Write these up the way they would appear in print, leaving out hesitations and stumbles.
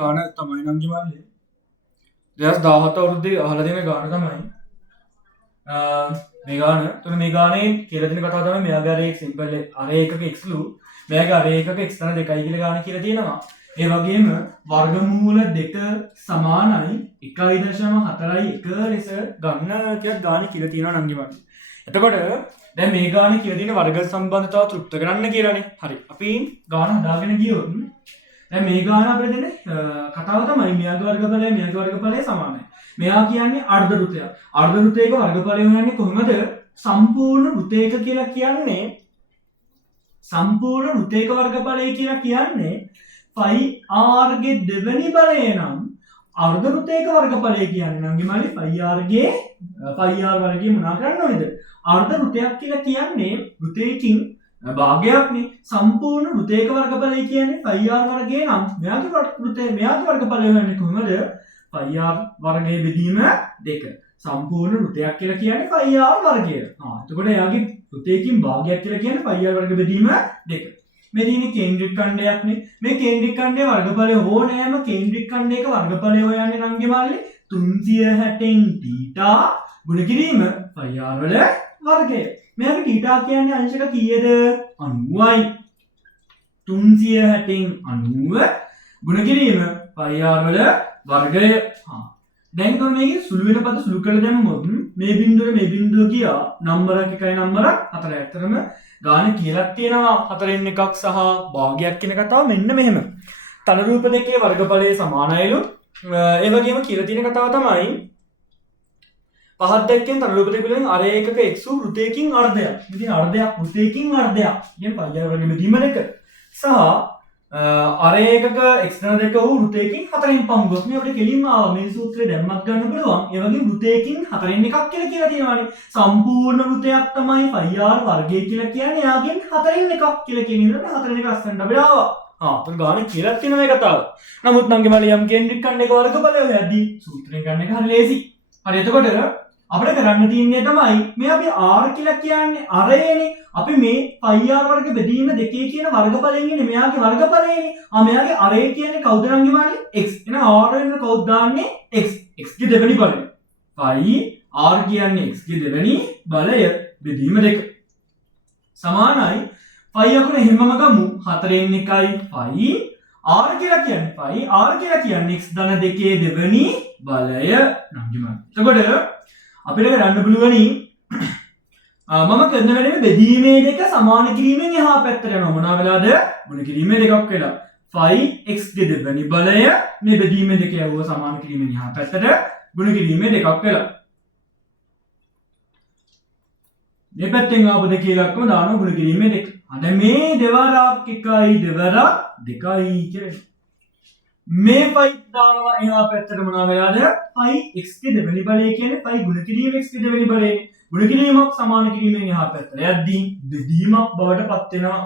ගාන තමයි නංගි මල්ලි 2017 අවුරුද්දේ අහලා තියෙන ගාන තමයි මේ ගාන. එතකොට මේ ගානේ කියලා තියෙන කතාව තමයි මෙයාගේ අර සිම්පල් අරේ එකක x ලු මෙයාගේ අරේ එකක x තන 2යි කියලා ගාන කියලා තියෙනවා. ඒ වගේම වර්ගමූල 2 සමානයි 1.41 ලෙස ගන්න කියලා ගාන කියලා තියෙනවා නංගි මල්ලි. එතකොට දැන් මේ ගාන කියලා තියෙන වර්ග සම්බන්ධතාව තෘප්ත කරන්න කියලානේ. හරි. අපි ගාන හදාගෙන ගියොත් දැන් මේ ගාන අපිට දෙන කතාව තමයි මෙයාගේ වර්ගඵලය මෙයාගේ වර්ගඵලය සමානයි. මෙයා කියන්නේ අර්ධ වෘත්තයක්. අර්ධ වෘත්තයක වර්ගඵලය හොයන්නේ කොහොමද? සම්පූර්ණ වෘත්තයක කියලා කියන්නේ සම්පූර්ණ වෘත්තයක වර්ගඵලය කියලා කියන්නේ phi r ගේ දෙවෙනි බලය නම් අර්ධ වෘත්තයක වර්ගඵලය කියන්නේ නංගි මල්ලි phi r වර්ගය මොනවා කරන්න ඕනේද? අර්ධ වෘත්තයක් කියලා කියන්නේ වෘත්තයකින් භාගයක්නේ. සම්පූර්ණ වෘත්තයක වර්ගඵලය කියන්නේ phi r වර්ගය නම් මෙයාගේ වර්ගඵලය වෙන්නේ කොහොමද? phi r වර්ගයේ බෙදීම 2. සම්පූර්ණ වෘත්තයක් කියලා කියන්නේ phi r වර්ගය. එතකොට එයාගේ වෘත්තයකින් භාගයක් කියලා කියන්නේ phi r වර්ග බෙදීම 2. මේ තියෙන්නේ කේන්ද්‍රික ඛණ්ඩයක්නේ. මේ කේන්ද්‍රික ඛණ්ඩයේ වර්ගඵලය ඕනෑම කේන්ද්‍රික ඛණ්ඩයක වර්ගඵලය හොයන්නේ නංගි මල්ලි 360න් θ ගුණ කිරීම phi r වල වර්ගය. මෙයාගේ θ කියන්නේ අංශක කීයද? 90යි. 360න් 90 ගුණ කිරීම phi r වල වර්ගය. දැන් කොහොම මේකේ සුළු වෙන පද සුළු කරලා දැම්මොත් මේ බිඳුව ගියා නම්බරක් 1යි නම්බරක් 4යි. ඇත්තටම ගාන කියලා තියෙනවා 4න් එකක් සහ භාගයක් කියන කතාව මෙන්න මෙහෙම. තල රූප දෙකේ වර්ගඵලය සමානයිලු. ඒ වගේම කියලා තියෙන කතාව තමයි පහත් දෙකෙන් තල රූප දෙක පිළිබඳ අර එකක x වූ වෘත්තයකින් අර්ධයක්. ඉතින් අර්ධයක් වෘත්තයකින් අර්ධයක්. කියන්නේ phi r වර්ග බෙදීම 2 සහ අර එකක x ධන 2 වූ වෘත්තයකින් 4න් පහුගොස්. මේ අපිට කෙලින්ම ආවා මේ සූත්‍රය දැම්මත් ගන්න පුළුවන්. ඒ වගේ වෘත්තයකින් 4න් එකක් කියලා තියෙනවානේ. සම්පූර්ණ වෘත්තයක් තමයි phi r වර්ගය කියලා කියන්නේ. යාගෙන් 4න් එකක් කියලා කියන විදිහට 4න් එක අස්සන්න අපිට ආවා. අපිට ගාන කියලා තියෙන මේ කතාව. නමුත් නංගි මල්ලි යම් කේන්ද්‍රික ඛණ්ඩයක වර්ගඵලය හොයද්දී සූත්‍රයෙන් ගන්න එක හරි ලේසි. හරි. එතකොට අපිට කරන්න තියෙන්නේ තමයි මේ අපි r කියලා කියන්නේ අරේනේ. අපි මේ phi r වර්ග බෙදීම 2 කියන වර්ගඵලයෙන් ඉන්නේ මෙයාගේ වර්ගඵලයනේ. මෙයාගේ අරේ කියන්නේ කවුද නංගි මල්ලි? x. එහෙනම් r වෙන කවුද දාන්නේ? x. x ගේ දෙවෙනි බලය. phi r කියන්නේ x ගේ දෙවෙනි බලය බෙදීම 2 සමානයි. phi අකුර එහෙමම ගමු 4න් 1යි phi r කියලා කියන්නේ x ධන 2 දෙවෙනි බලය නංගි මල්ලි. එතකොට අපිට කරන්න පුළුවනි මම කරන වැඩේ බෙදීමේ 2 සමාන කිරීමෙන් එහා පැත්තට යනවා. මොනවා වෙලාද? ගුණ කිරීමේ 2ක් වෙලා. phi x ගේ දෙවෙනි බලය මේ බෙදීමේ 2 යවුව සමාන කිරීමෙන් එහා පැත්තට ගුණ කිරීමේ 2ක් වෙලා. මේ පැත්තෙන් ආපු 2 එකක්ම දානවා ගුණ කිරීමේ 2. දැන් මේ දෙවරක් 1යි දෙවරක් 2යි කියලා. මේ phi දානවා එහා පැත්තට මොනවා වෙලාද? phi x ගේ දෙවෙනි බලය කියන්නේ phi ගුණ කිරීම x ගේ දෙවෙනි බලය. ගුණ කිරීමක් සමාන කිරීමෙන් එහා පැත්තට යද්දී බෙදීමක් බවට පත් වෙනවා.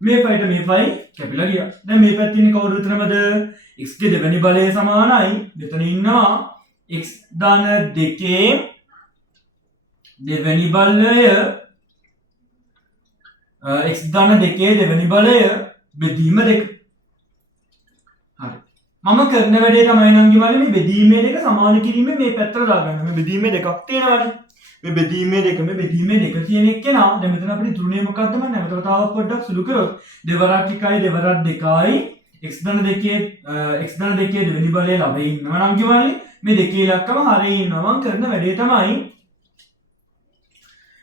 මේ phi මේ phi කැපිලා ගියා. දැන් මේ පැත්තේ ඉන්නේ කවුරු විතරමද? x ගේ දෙවෙනි බලය සමානයි. මෙතන ඉන්නවා x ධන 2 දෙවෙනි බලය x ධන 2 දෙවෙනි බලය බෙදීම 2. මම කරන වැඩේ තමයි නංගි මල්ලි මේ බෙදීමේ 2 සමාන කිරීමේ මේ පැත්තට දාගන්න. මේ බෙදීමේ 2ක් තියෙනවානේ. මේ බෙදීමේ 2 කියන එක නා දැන් මෙතන අපිට ඉතුරුනේ මොකද්ද? මම නැවත තව පොඩ්ඩක් සුළු කරොත් දෙවරක් 1යි දෙවරක් 2යි x ධන 2 දෙවෙනි බලය ලැබෙ ඉන්නවා නංගි මල්ලි. මේ දෙකේ ඉලක්කම හරිය ඉන්නවා. මම කරන වැඩේ තමයි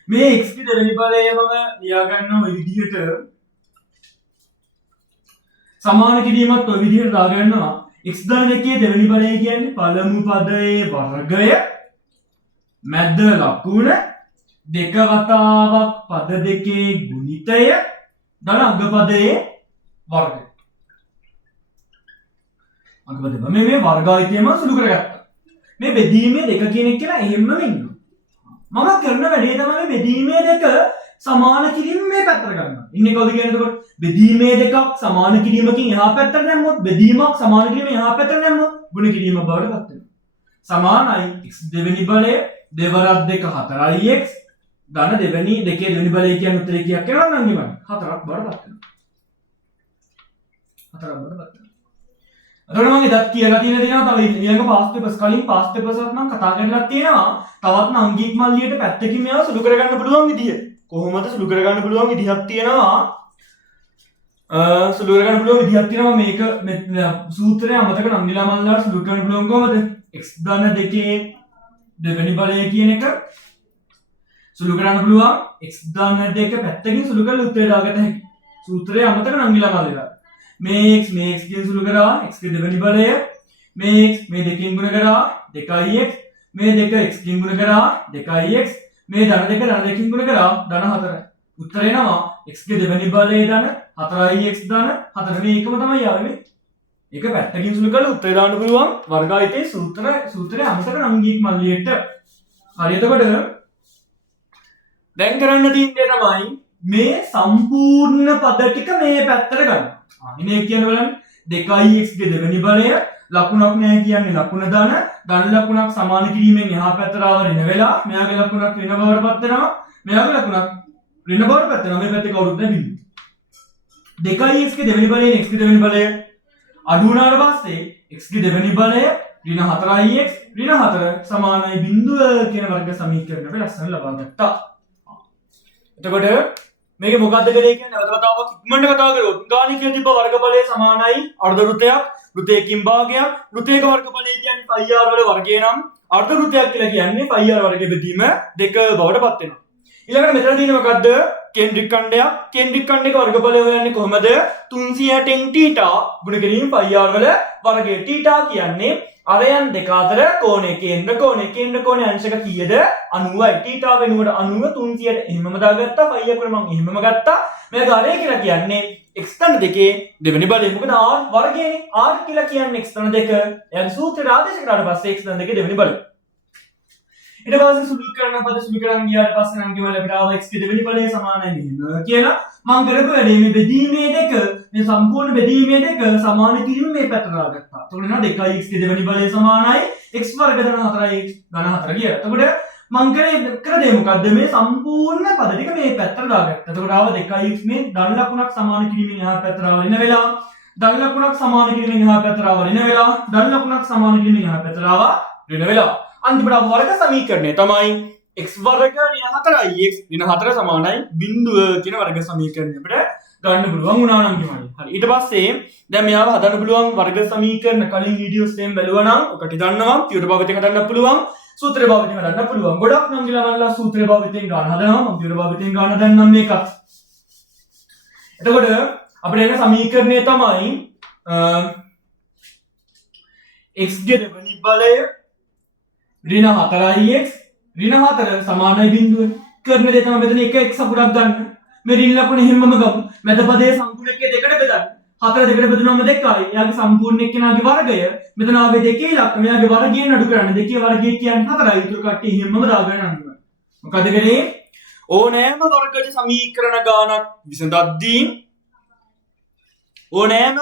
මේ x ගේ දෙවෙනි බලය මම ලියා ගන්නවා ඔය විදිහට සමාන කිරීමත් ඔය විදිහට දා ගන්නවා. x ධන 2 දෙවෙනි බලය කියන්නේ පළමු පදයේ වර්ගය මැද ලකුණ දෙක වතාවක් පද දෙකේ ගුණිතය ධන අගපදයේ වර්ගය. අගපදය මේ වර්ගායිතියම සුළු කරගත්තා. මේ බෙදීමේ 2 කියන එක කියලා එහෙම්ම ඉන්නවා. මම කරන වැඩේ තමයි බෙදීමේ 2 සමාන කිරීම මේ පැත්තට ගන්නවා. ඉන්නේ කවුද කියන්නේ? එතකොට බෙදීමේ 2ක් සමාන කිරීමකින් එහා පැත්තට දැම්මොත් බෙදීමක් සමාන කිරීමෙන් එහා පැත්තට දැම්මොත් ගුණ කිරීම බවට පත් වෙනවා. සමානයි x දෙවෙනි බලය දෙවරක් 2 4යි x ධන දෙවෙනි 2 දෙවෙනි බලය කියන්නේ උත්තරේ කීයක් කියලා නම් ඉවරයි. 4ක් බවට පත් වෙනවා. 4ක් බවට පත් වෙනවා. එතකොට මම එදත් කියලා තියෙනවා තව ඊළඟ past papers කලින් past papers එකක් මම කතා කරලා තියෙනවා. තවත් අංගික මල්ලියට පැත්තකින් මේවා සුළු කරගන්න පුළුවන් විදිය. කොහොමද සුළු කරගන්න පුළුවන් විදිහක් තියෙනවා. සුළු කරගන්න පුළුවන් විදිහක් තියෙනවා මේක සූත්‍රය අමතක නංගිලා මල්ලාට සුළු කරන්න පුළුවන් කොහොමද? x ධන 2 දෙවෙනි බලය කියන එක සුළු කරන්න පුළුවන් x ධන 2 පැත්තකින් සුළු කරලා උත්තරය දාගත හැකියි. සූත්‍රය අමතක නංගිලා මල්ලාට මේ x කින් සුළු කරා x ගේ දෙවෙනි බලය මේ x මේ දෙකෙන් ගුණ කරා 2x මේ 2 x කින් ගුණ කරා 2x මේ ධන 2 ධන 2කින් ගුණ කරා ධන 4 උත්තරය එනවා x ගේ දෙවෙනි බලය ධන 4x ධන 4 මේ එකම තමයි ආවේ ඒක පැත්තකින් සුළු කරලා උත්තරය දාන්න පුළුවන් වර්ගායතයේ සූත්‍රය අමතක නංගීක් මල්ලියට හරි එතකොට දැන් කරන්න තියෙන්නේ තමයි මේ සම්පූර්ණ පද ටික මේ පැත්තට ගන්න. ඉන්නේ කියන බලන්න 2x ගේ දෙවෙනි බලය ලකුණක් නැහැ කියන්නේ ලකුණ ධන ලකුණක් සමාන කිරීමෙන් එහා පැත්තට ආව ඍණ වෙලා මෙයාගේ ලකුණක් ඍණ බවට පත් වෙනවා මෙයාගේ ලකුණක් ඍණ බවට පත් වෙනවා මේ පැත්තේ කවුරුත් නැහැ බිඳු 2x ගේ දෙවෙනි බලයෙන් x ගේ දෙවෙනි බලය අඩු වුණාට පස්සේ x ගේ දෙවෙනි බලය ඍණ 4x ඍණ 4 සමානයි බිඳුව කියන වර්ග සමීකරණ අපි ලස්සන ලබා ගත්තා. එතකොට මේක මොකක්ද කියලා කියන්නේ නැවත වතාවක් ඉක්මනට කතා කරමු. ගාණිකයේ තිබ්බ වර්ගඵලය සමානයි අර්ධ වෘත්තයක්, වෘත්තයකින් භාගයක්. වෘත්තයක වර්ගඵලය කියන්නේ πr වල වර්ගය නම් අර්ධ වෘත්තයක් කියලා කියන්නේ πr වර්ගයේ බෙදීම 2 බවට පත් වෙනවා. ඊළඟට මෙතන තියෙන්නේ මොකද්ද? කේන්ද්‍රික ඛණ්ඩයක්. කේන්ද්‍රික ඛණ්ඩයක වර්ගඵලය හොයන්නේ කොහොමද? 360 θ ගුණ කිරීම πr වල වර්ගය. θ කියන්නේ අරයන් දෙක අතර කෝණය කේන්ද්‍ර කෝණය අංශක කීයද 90යි. θ වෙනුවට 90 300ට එහෙමම දාගත්තා. π අකුර මම එහෙමම ගත්තා. මේක අරය කියලා කියන්නේ x ධන 2 දෙවෙනි බලය. මොකද r වර්ගයනේ. r කියලා කියන්නේ x ධන 2. එයාගේ සූත්‍රය ආදේශ කරාට පස්සේ x ධන 2 දෙවෙනි බලය. ඊට පස්සේ සුළු කරන පද සුළු කරන් ගියාට පස්සේ නම් කිව්වල අපිට ආව x ගේ දෙවෙනි බලය සමානයි මෙහෙම කියලා මම කරපු වැඩේ මේ බෙදීමේ දෙක මේ සම්පූර්ණ බෙදීමේ දෙක සමාන කිරීම මේ පැත්තට දාගත්තා. එතකොට එනවා 2x ගේ දෙවෙනි බලය සමානයි x වර්ග ධන 4x ධන 4 කියලා. එතකොට මම කරේ මොකද්ද මේ සම්පූර්ණ පද ටික මේ පැත්තට දාගත්තා. එතකොට ආව 2x මේ ධන ලකුණක් සමාන කිරීමෙන් එහා පැත්තට ආව වෙන වෙලා ධන ලකුණක් සමාන කිරීමෙන් එහා පැත්තට ආව වෙන වෙලා ධන ලකුණක් සමාන කිරීමෙන් එහා පැත්තට ආව වෙන වෙලා අන්තිමට වර්ග සමීකරණය තමයි x වර්ග ඍණ 4x ඍණ 4 සමානයි බිඳුව කියන වර්ග සමීකරණය අපිට ගන්න පුළුවන් වුණා නම් කිව්වනේ. හරි ඊට පස්සේ දැන් මෙයාව හදන්න පුළුවන් වර්ග සමීකරණ කලින් වීඩියෝස් එකෙන් බැලුවා නම් ඔකට දන්නවා පියවර භාවිතයෙන් හදන්න පුළුවන් සූත්‍ර භාවිතයෙන් හදන්න පුළුවන්. ගොඩක් නම් ගිලවල්ලා සූත්‍ර භාවිතයෙන් ගන්න හදනවා මම පියවර භාවිතයෙන් ගන්න දන්නම් මේකත්. එතකොට අපිට එන සමීකරණය තමයි x ගේ දෙවෙනි බලය ඍණ 4x ඍණ 4 සමානයි බිඳුව. කරන දේ තමයි මෙතන එක x අකුරක් ගන්න. මේ ඍණ ලකුණ හැමම ගමු. මැද පදයේ සම්පූර්ණ එකේ දෙකට බෙදන්න. 4 දෙකට බෙදුනම 2යි. එයාගේ සම්පූර්ණ එක්කෙනාගේ වර්ගය. මෙතන ආවේ 2 ඉලක්ක. මෙයාගේ වර්ගයෙන් අඩු කරන්න. 2 වර්ගය කියන්නේ 4යි. ඒක කට්ටිය හැමම දාගෙන යනවා. මොකද කරේ? ඕනෑම වර්ගජ සමීකරණ ගානක් විසඳද්දී ඕනෑම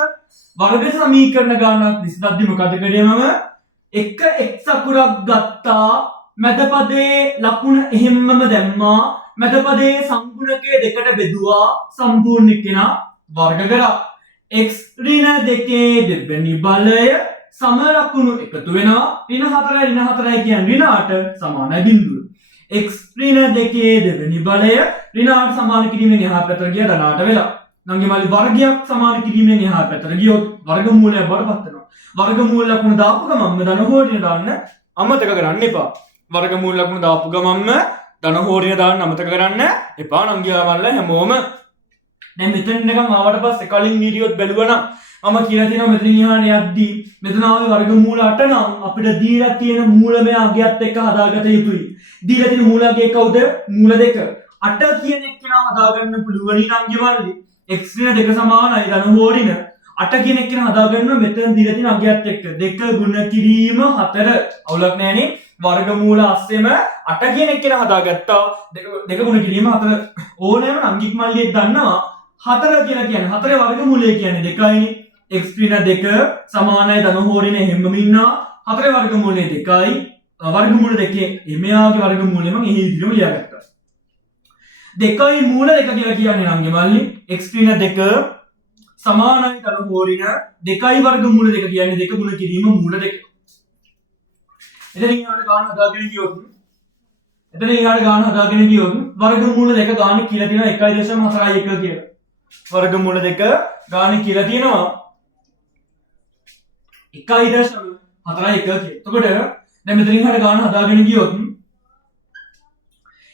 වර්ගජ සමීකරණ ගානක් විසඳද්දී මොකද කරේ මම? එක x අකුරක් ගත්තා මැද පදේ ලකුණ එහෙම්මම දැම්මා මැද පදේ සම්පූර්ණකයේ දෙකට බෙදුවා සම්පූර්ණ එක්කෙනා වර්ග කරා x ඍණ 2 දෙවෙනි බලය සම ලකුණු එකතු වෙනවා ඍණ 4 කියන්නේ ඍණ 8 සමානයි බිඳුව x ඍණ 2 දෙවෙනි බලය ඍණ 8 සමාන කිරීමෙන් එහා පැත්තට ගියා ධන 8 වෙලා නංගි මල්ලි වර්ගයක් සමාන කිරීමෙන් එහා පැත්තට ගියොත් වර්ගමූලය බරපතල වෙනවා වර්ගමූල ලකුණ දාපු ගමන්ම ධන හෝඩිය දාන්න අමතක කරන්න එපා. වර්ගමූල ලකුණ දාපු ගමන්ම ධන හෝඩිය දාන්න අමතක කරන්න එපා නංගියා මල්ලා හැමෝම. දැන් මෙතන නිකන් ආවට පස්සේ කලින් වීඩියෝත් බැලුවා නම් මම කියලා තියෙනවා මෙතන ඉහාන යද්දී මෙතන ආවේ වර්ගමූල 8 නම් අපිට දීලා තියෙන මූලමය අගයත් එක්ක හදාගත යුතුයි. දීලා තියෙන මූල අගය කවුද? මූල 2. 8 කියන එක නා හදාගන්න පුළුවන් නංගි මල්ලි. x ඍණ 2 සමානයි ධන හෝඩින 8 කියන එක හදාගන්න මෙතන දීලා තියෙන අගයත් එක්ක 2 ගුණ කිරීම 4 අවුලක් නැහනේ වර්ගමූල අස්සෙම 8 කියන එක හදාගත්තා 2 ගුණ කිරීම 4 ඕනෑම අංගික මල්ලියෙක් දන්නවා 4 කියලා කියන්නේ 4 වර්ගමූලය කියන්නේ 2යිනේ x ඍණ 2 සමානයි ධන හෝඩින හැමම ඉන්නවා 4 වර්ගමූලය 2යි වර්ගමූල 2 එමයාගේ වර්ගමූලය මම එහි විදිහම ලියාගත්තා 2යි මූල 1 කියලා කියන්නේ නම් මල්ලි x ඍණ 2 සමානයි ධන හෝරින 2යි වර්ගමූල 2 කියන්නේ 2 ගුණ කිරීම මූල 2. එතන ඊළඟ ගාන හදාගෙන ගියොත් වර්ගමූල 2 ගාන කියලා තියෙනවා 1.41 කියලා. වර්ගමූල 2 ගාන කියලා තියෙනවා 1.41 කියලා. එතකොට දැන් මෙතනින් හරිය ගාන හදාගෙන ගියොත්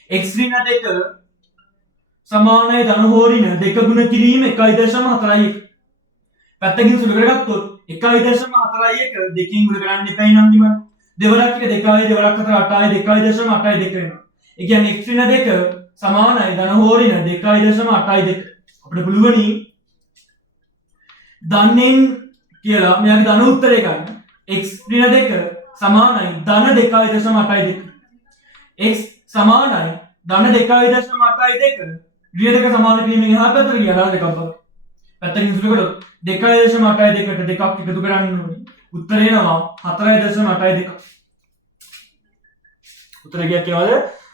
x ඍණ 2 සමානයි ධන හෝරින 2 ගුණ කිරීම 1.41. පැත්තකින් සුළු කරගත්තොත් 1.41 දෙකකින් ගුණ කරන්න එපා නම් කිව්වනේ. දෙවරක් එක 2යි දෙවරක් අතර 8යි 2.82 වෙනවා. ඒ කියන්නේ x ඍණ 2 සමානයි ධන හෝරින 2.82. අපිට පුළුවනි ධනෙන් කියලා මෙයාගේ ධන උත්තරය ගන්න. x ඍණ 2 සමානයි ධන 2.82. x සමානයි ධන 2.82. ඍණ 2 සමාන කිරීමෙන් එහා පැත්තට ගියා ධන 2ක් බව. පැත්තකින් සුළු කරොත් 2.82ට 2ක් එකතු කරන්න ඕනේ. උත්තරය එනවා 4.82. උත්තරය කියනවාද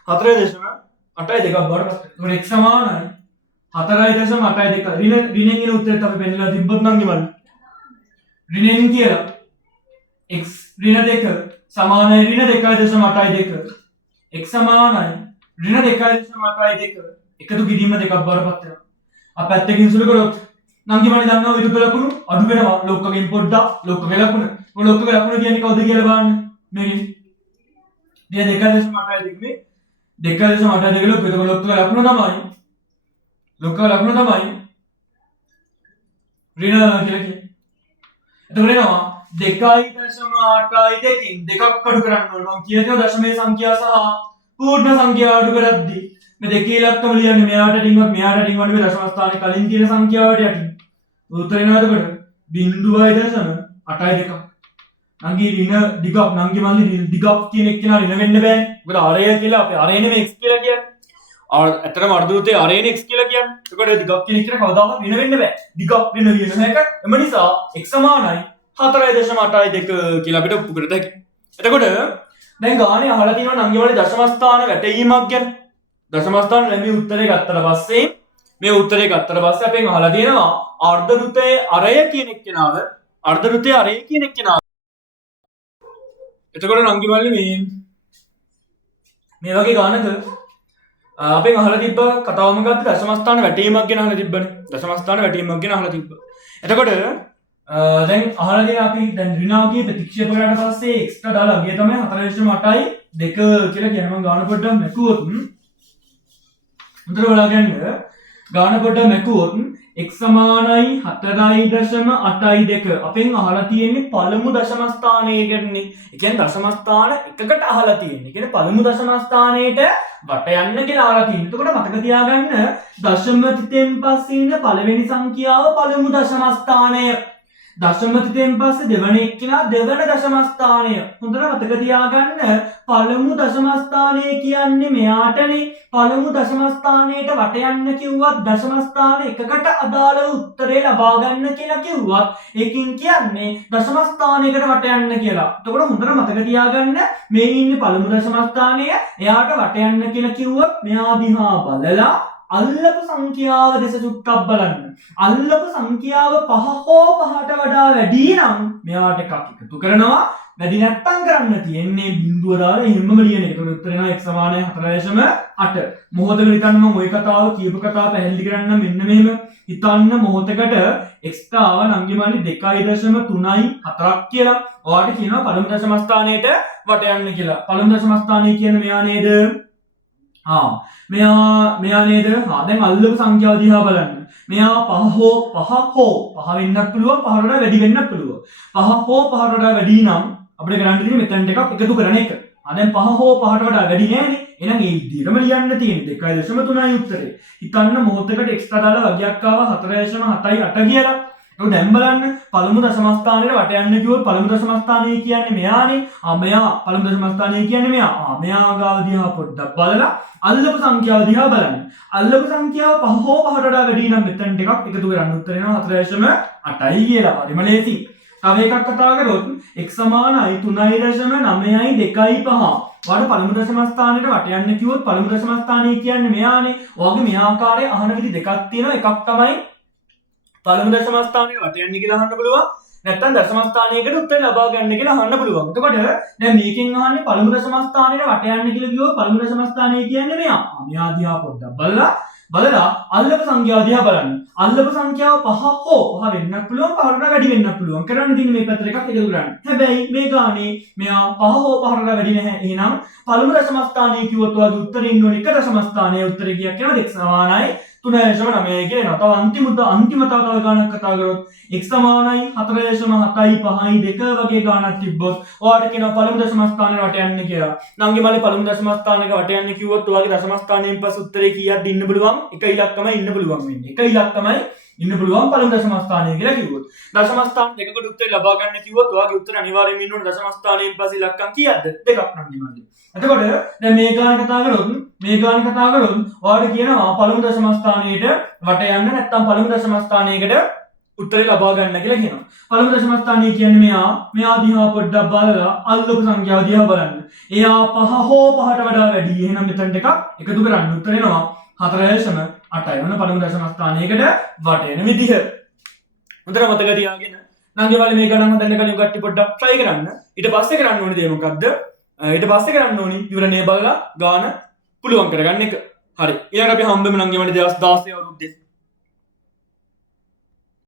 4.82ක් බවට පත් වෙනවා. x සමානයි 4.82. ඍණෙන් එන උත්තරෙත් අපි පෙන්නලා තිබ්බොත් නම් ඉවරයි. ඍණෙන් කියලා x ඍණ 2 සමානයි ඍණ 2.82. x සමානයි ඍණ 2.82. එකතු කිරීම 2ක් බවට පත් වෙනවා. අපි පැත්තකින් සුළු කරොත් නම් කිව්වනේ දන්නවා විරුද්ධ ලකුණු අඩු වෙනවා. ලෝකකෙන් පොඩ්ඩක් ලෝකක ලකුණ. ඔය ලෝකක ලකුණ කියන්නේ කවුද කියලා බලන්න. මේකෙන්. දිය 2.82 මේ 2.82 ලෝකක ලකුණ තමයි. ලෝකක ලකුණ තමයි ඍණ කියලා කියන්නේ. එතකොට එනවා 2.82කින් දෙකක් අඩු කරන්න ඕන. මම කියනවා දශමයේ සංඛ්‍යා සහ පූර්ණ සංඛ්‍යා අඩු කරද්දී මේ දෙකේ ඉලක්කම ලියන්නේ මෙයාට ටින්වත් මෙයාට ටින්වත් මේ දශම ස්ථානයේ කලින් කියන සංඛ්‍යාවට යටින්. උත්තරේ නේද එතකොට 0.82. නංගි ඍණ දිගක් නංගි මල්ලි දිගක් කියන එක කෙනා ඍණ වෙන්න බෑනේ. මොකද අරය කියලා අපි අරය නෙමෙයි x කියලා කියන්නේ. ඇත්තටම අර්ධවෘත්තයේ අරයනේ x කියලා කියන්නේ. එතකොට දිගක් කියන එක කවදාවත් ඍණ වෙන්න බෑ. දිගක් ඍණ වෙන එක. එම නිසා x සමානයි 4.82 කියලා අපිට ඔප්පු කරත හැකියි. එතකොට දැන් ගානේ අහලා තියෙනවා නංගි මල්ලි දශම ස්ථාන වැටීමක් ගැන. දශම ස්ථාන ලැබී උත්තරේ ගත්තට පස්සේ මේ උත්තරේ ගත්තට පස්සේ අපෙන් අහලා තියෙනවා අර්ධ වෘත්තයේ අරය කියන එක්කෙනාව අර්ධ වෘත්තයේ අරය කියන එක්කෙනාව. එතකොට නංගි මල්ලි මේ වගේ ගානක අපෙන් අහලා තිබ්බ කතාවම ගත්ත දශම ස්ථාන වැටීමක් ගැන අහලා තිබ්බනේ. දශම ස්ථාන වැටීමක් ගැන අහලා තිබ්බා. එතකොට දැන් අහලා තියෙන අපි දැන් ඍණාවකිය ප්‍රතික්ෂේප කරාට පස්සේ එක්ස්ට්‍රා දාලා ගිය තමයි 4.8යි 2 කියලා කියන මම ගාන පොඩ්ඩක් මැකුවොත් උතර බලාගන්න ගාන පොඩ්ඩක් මැකුවොත් x සමානයි 4.82 අපෙන් අහලා තියෙන්නේ පළමු දශම ස්ථානයේ ගැනනේ. ඒ කියන්නේ දශම ස්ථාන එකකට අහලා තියෙන්නේ. ඒ කියන්නේ පළමු දශම ස්ථානයේට වට යන්න කියලා අහලා තියෙන්නේ. එතකොට මතක තියාගන්න දශම තිතෙන් පස්සේ ඉන්න පළවෙනි සංඛ්‍යාව පළමු දශම ස්ථානය. දශම තිතෙන් පස්සේ දෙවන එක්කිනා දෙවන දශම ස්ථානය. හොඳට මතක තියාගන්න පළමු දශම ස්ථානය කියන්නේ මෙයාටනේ. පළමු දශම ස්ථානයට වට යන්න කිව්වත් දශම ස්ථාන එකකට අදාළ උත්තරේ ලබා ගන්න කියලා කිව්වත් ඒකින් කියන්නේ දශම ස්ථානයකට වට යන්න කියලා. එතකොට හොඳට මතක තියාගන්න මේ ඉන්නේ පළමු දශම ස්ථානය. එයාට වට යන්න කියලා කිව්වොත් මෙයා දිහා බලලා අල්ලපු සංඛ්‍යාව දෙස චුට්ටක් බලන්න. අල්ලපු සංඛ්‍යාව 5 හෝ 5ට වඩා වැඩි නම් මෙයාට එකක් එකතු කරනවා. වැඩි නැත්තම් කරන්න තියෙන්නේ බිඳුව දාලා එහෙමම ලියන එක. ඒකට උත්තර එනවා x සමානයි 4.8. මොහොතකට හිතන්න මම ওই කතාව කියපු කතාව පැහැදිලි කරන්න මෙන්න මෙහෙම හිතන්න මොහොතකට x තාව නංගි මල්ලි 2.3යි 4ක් කියලා. ඔයාලට කියනවා පළමු දශම ස්ථානයේට වට යන්න කියලා. පළමු දශම ස්ථානය කියන්නේ මෙයා නේද? මෙයා නේද? දැන් අල්ලපු සංඛ්‍යාව දිහා බලන්න. මෙයා 5 වෙන්නත් පුළුවන් 5ට වඩා වැඩි වෙන්නත් පුළුවන්. 5 හෝ 5ට වඩා වැඩි නම් අපිට කරන්න තියෙන්නේ මෙතනට එකක් එකතු කරන එක. දැන් 5 හෝ 5ට වඩා වැඩි නෑනේ. එහෙනම් ඒ විදිහටම ලියන්න තියෙන්නේ 2.3යි උත්තරේ. හිතන්න මොහොතකට එක්ස්ට්‍රා දාලා වගයක් ආවා 4.78 කියලා. ඒක දැන් බලන්න පළමු දශම ස්ථානයේ වට යන්න කිව්වොත් පළමු දශම ස්ථානය කියන්නේ මෙයානේ. මෙයා පළමු දශම ස්ථානය කියන්නේ මෙයා. මෙයා ගාව දිහා පොඩ්ඩක් බලලා අල්ලපු සංඛ්‍යාව දිහා බලන්න. අල්ලපු සංඛ්‍යාව 5 හෝ 5ට වඩා වැඩි නම් මෙතනට එකක් එකතු කරන්න උත්තර එනවා 4.8යි කියලා. හරිම ලේසි. තව එකක් කතා කරොත් x සමානයි 3.9.25. ඔයාලට පළමු දශම ස්ථානයට වට යන්න කිව්වොත් පළමු දශම ස්ථානය කියන්නේ මෙයානේ. ඔයාගේ මේ ආකාරයේ අහන විදි දෙකක් තියෙනවා. එකක් තමයි පළමු දශම ස්ථානයේ වට යන්නේ කියලා අහන්න පුළුවන්. නැත්නම් දශම ස්ථානයකට උත්තර ලබා ගන්න කියලා අහන්න පුළුවන්. එතකොට දැන් මේකෙන් අහන්නේ පළමු දශම ස්ථානයේ වට යන්නේ කියලා කිව්වොත් පළමු දශම ස්ථානය කියන්නේ මෙයා. මෙයා දිහා පොඩ්ඩක් බලලා අල්ලපු සංඛ්‍යාව දිහා බලන්න. අල්ලපු සංඛ්‍යාව 5 හෝ 5 වෙන්නත් පුළුවන් 5කට වැඩි වෙන්නත් පුළුවන්. කරන්න තියෙන්නේ මේ පැත්තට එකක් එකතු කරන්න. හැබැයි මේ ගානේ මෙයා 5 හෝ 5කට වැඩි නැහැ. එහෙනම් පළමු දශම ස්ථානයේ කිව්වොත් ඔයාගේ උත්තරේ ඉන්න ඕනේ එක දශම ස්ථානයේ උත්තරේ කීයක් යනවද? x සමානයි 3.9 කියනවා. තව අන්තිම තව ගානක් කතා කරොත් x සමානයි 4.7යි 5යි 2 වගේ ගානක් තිබ්බොත් ඔයාලට කියනවා පළමු දශම ස්ථානයේ වට යන්නේ කියලා. නංගි මලේ පළමු දශම ස්ථානයක වට යන්නේ කිව්වොත් ඔයාගේ දශම ස්ථානයෙන් පස්සේ උත්තරේ කීයක්ද ඉන්න පුළුවන්? එක ඉලක්කමයි ඉන්න පුළුවන් වෙන්නේ. එක ඉලක්කමයි ඉන්න පුළුවන් පළමු දශම ස්ථානය කියලා කිව්වොත්. දශම ස්ථාන දෙකකට උත්තරේ ලබා ගන්න කිව්වොත් ඔයාගේ උත්තර අනිවාර්යයෙන්ම ඉන්න ඕනේ දශම ස්ථානයෙන් පස්සේ ඉලක්කම් කීයක්ද? දෙකක් නංගි මලේ. එතකොට දැන් මේ ගාන කතා කරොත් ඔයාලට කියනවා පළමු දශම ස්ථානයේට වට යන්න නැත්නම් පළමු දශම ස්ථානයකට උත්තරේ ලබා ගන්න කියලා කියනවා. පළමු දශම ස්ථානය කියන්නේ මෙයා දිහා පොඩ්ඩක් බලලා අල්ලපු සංඛ්‍යාව දිහා බලන්න. එයා 5 හෝ 5ට වඩා වැඩි. එහෙනම් මෙතනට එකක් එකතු කරන්න උත්තර එනවා 4.8යි. ඔන්න පළමු දශම ස්ථානයකට වට යන විදිහ. හොඳට මතක තියාගෙන නංගි වල මේ ගණන් හදන්න කලින් කට්ටි පොඩ්ඩක් try කරන්න. ඊට පස්සේ කරන්න ඕනේ දේ මොකද්ද? ඊට පස්සේ කරන්න ඕනේ විවරණය බලලා ගාන පුළුවන් කරගන්න එක. හරි. ඊළඟට අපි හම්බෙමු නංගි වල 2016 අවුරුද්දේ